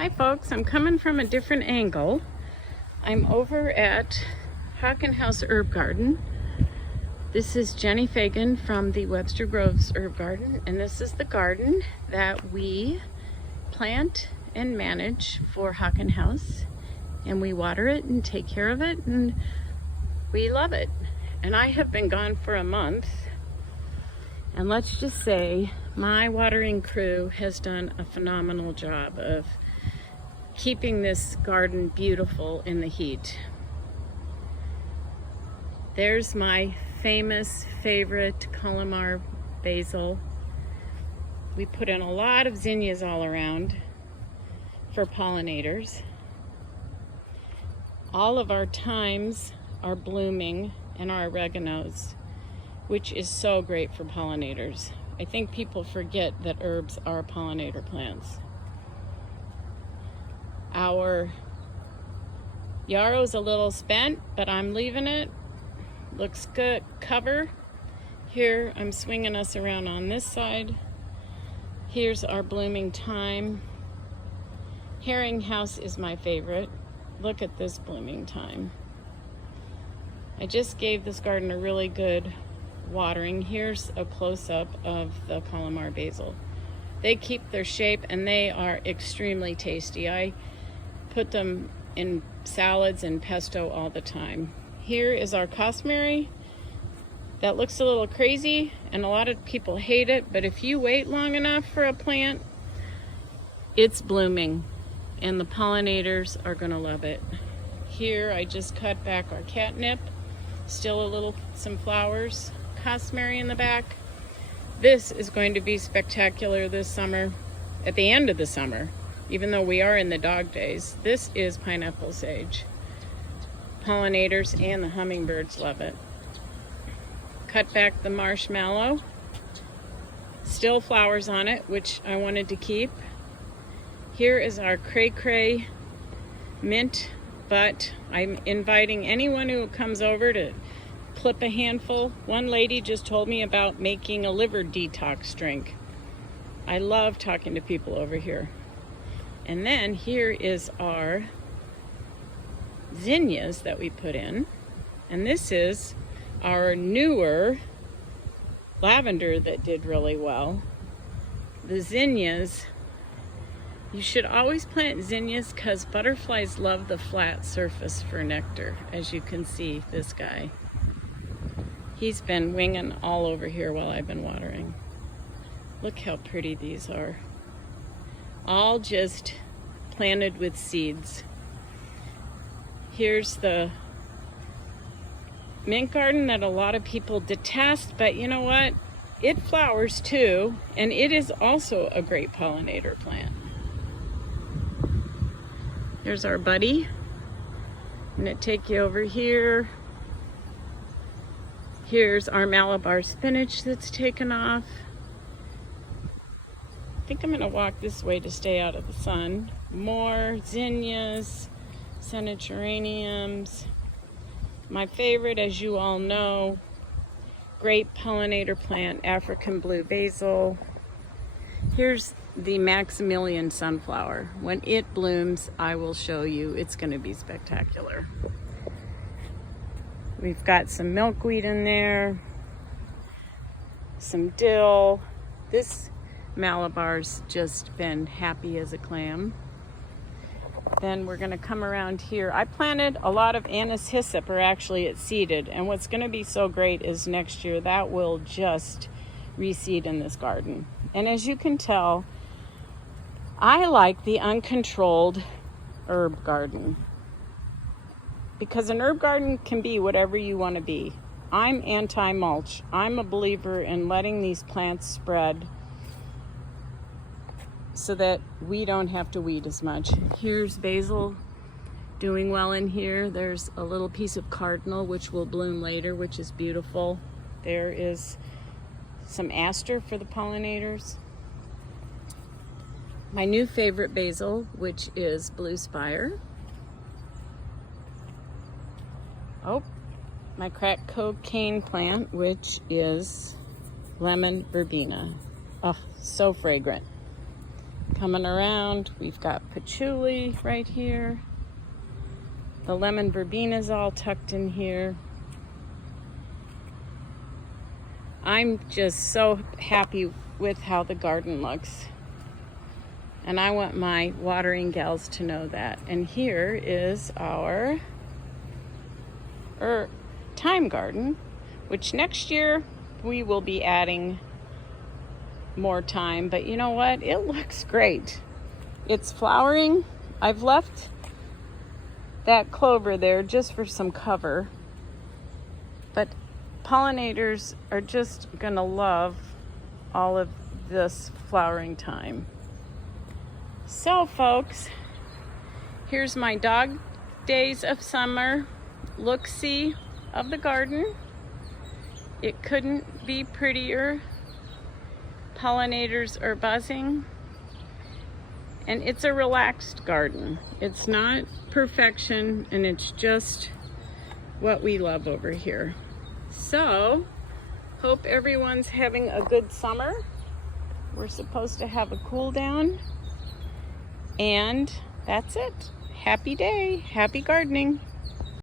Hi folks, I'm coming from a different angle. I'm over at Hawken House Herb Garden. This is Jenny Fagan from the Webster Groves Herb Garden, and this is the garden that we plant and manage for Hawken House, and we water it and take care of it, and we love it. And I have been gone for a month, and let's just say my watering crew has done a phenomenal job of keeping this garden beautiful in the heat. There's my famous favorite Columar basil. We put in a lot of zinnias all around for pollinators. All of our thymes are blooming and our oreganos, which is so great for pollinators. I think people forget that herbs are pollinator plants. Our yarrow's a little spent, but I'm leaving it. Looks good. Cover. Here, I'm swinging us around on this side. Here's our blooming thyme. Herring House is my favorite. Look at this blooming thyme. I just gave this garden a really good watering. Here's a close-up of the Columar basil. They keep their shape and they are extremely tasty. I put them in salads and pesto all the time. Here is our cosmere. That looks a little crazy and a lot of people hate it, but if you wait long enough for a plant, it's blooming and the pollinators are gonna love it. Here I just cut back our catnip. Still some flowers. Cosmere in the back. This is going to be spectacular this summer, at the end of the summer, even though we are in the dog days. This is pineapple sage. Pollinators and the hummingbirds love it. Cut back the marshmallow. Still flowers on it, which I wanted to keep. Here is our cray cray mint, but I'm inviting anyone who comes over to clip a handful. One lady just told me about making a liver detox drink. I love talking to people over here. And then here is our zinnias that we put in. And this is our newer lavender that did really well. The zinnias, you should always plant zinnias because butterflies love the flat surface for nectar. As you can see, this guy. He's been winging all over here while I've been watering. Look how pretty these are. All just planted with seeds. Here's the mint garden that a lot of people detest, but you know what? It flowers too, and it is also a great pollinator plant. Here's our buddy. I'm gonna take you over here. Here's our Malabar spinach that's taken off. I think I'm gonna walk this way to stay out of the sun. More zinnias, scented geraniums. My favorite, as you all know, great pollinator plant, African blue basil. Here's the Maximilian sunflower. When it blooms, I will show you. It's gonna be spectacular. We've got some milkweed in there, some dill. This Malabar's just been happy as a clam. Then we're gonna come around here. I planted a lot of anise hyssop, or actually it's seeded, and what's gonna be so great is next year that will just reseed in this garden. And as you can tell, I like the uncontrolled herb garden, because an herb garden can be whatever you want to be. I'm anti-mulch. I'm a believer in letting these plants spread so that we don't have to weed as much. Here's basil doing well in here. There's a little piece of cardinal which will bloom later, which is beautiful. There is some aster for the pollinators. My new favorite basil, which is blue spire. Oh, my cracked cocaine plant, which is lemon verbena. Oh, so fragrant. Coming around, we've got patchouli right here. The lemon verbena is all tucked in here. I'm just so happy with how the garden looks. And I want my watering gals to know that. And here is our thyme garden, which next year we will be adding more thyme. But you know what? It looks great. It's flowering. I've left that clover there just for some cover. But pollinators are just gonna love all of this flowering thyme. So folks, here's my dog days of summer look-see of the garden. It couldn't be prettier. Pollinators are buzzing, and it's a relaxed garden. It's not perfection, and it's just what we love over here. So, hope everyone's having a good summer. We're supposed to have a cool down. And that's it. Happy day. Happy gardening.